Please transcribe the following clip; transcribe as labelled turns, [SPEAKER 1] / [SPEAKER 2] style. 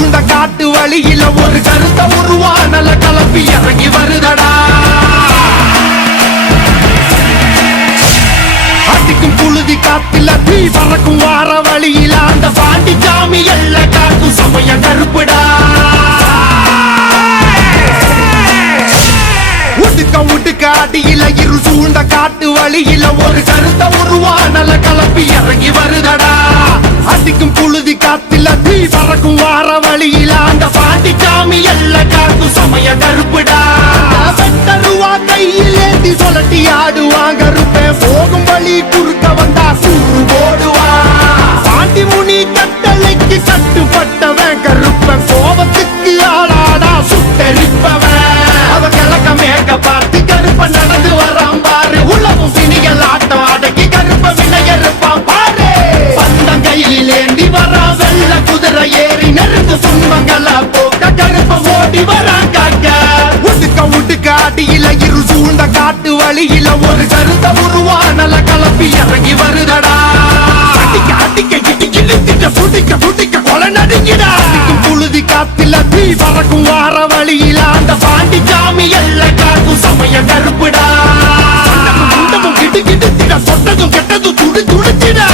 [SPEAKER 1] காட்டு வழியில ஒரு கருத்த உருவானல கலப்பி இறங்கி வருதடா. அடிக்கும் புழுதி காத்துல தீ பறக்கும் வார வழியில அந்த பாண்டி சாமி எல்ல காக்கும் சமய கருப்புடா. உடுக்க உடுக்க அடியில இரு சூழ்ந்த காட்டு வழியில ஒரு கருத்த உருவானல கலப்பி இறங்கி வருதடா. அடிக்கும் புழுதி காத்துல தீ பறக்கும் வார பாண்டி சாமி எல்ல காக்கும் சமய அடியில இரு சூழ்ந்த காட்டு வழியில ஒரு கருத உருவானல கலப்பி இறங்கி வருதடா. அடிக்க அடிக்க இடிக்க இழுத்திட்ட புடிக்க புடிக்க கொலை நடுங்கிடா. புழுதி காத்துல தீ பறக்கும் வார வழியில அந்த பாண்டி சாமி எல்ல காக்கும் சமய கருப்புடா. கிட்டு கிட்டு திட சொட்டதும் கெட்டதும் துடி துடிச்சிடா.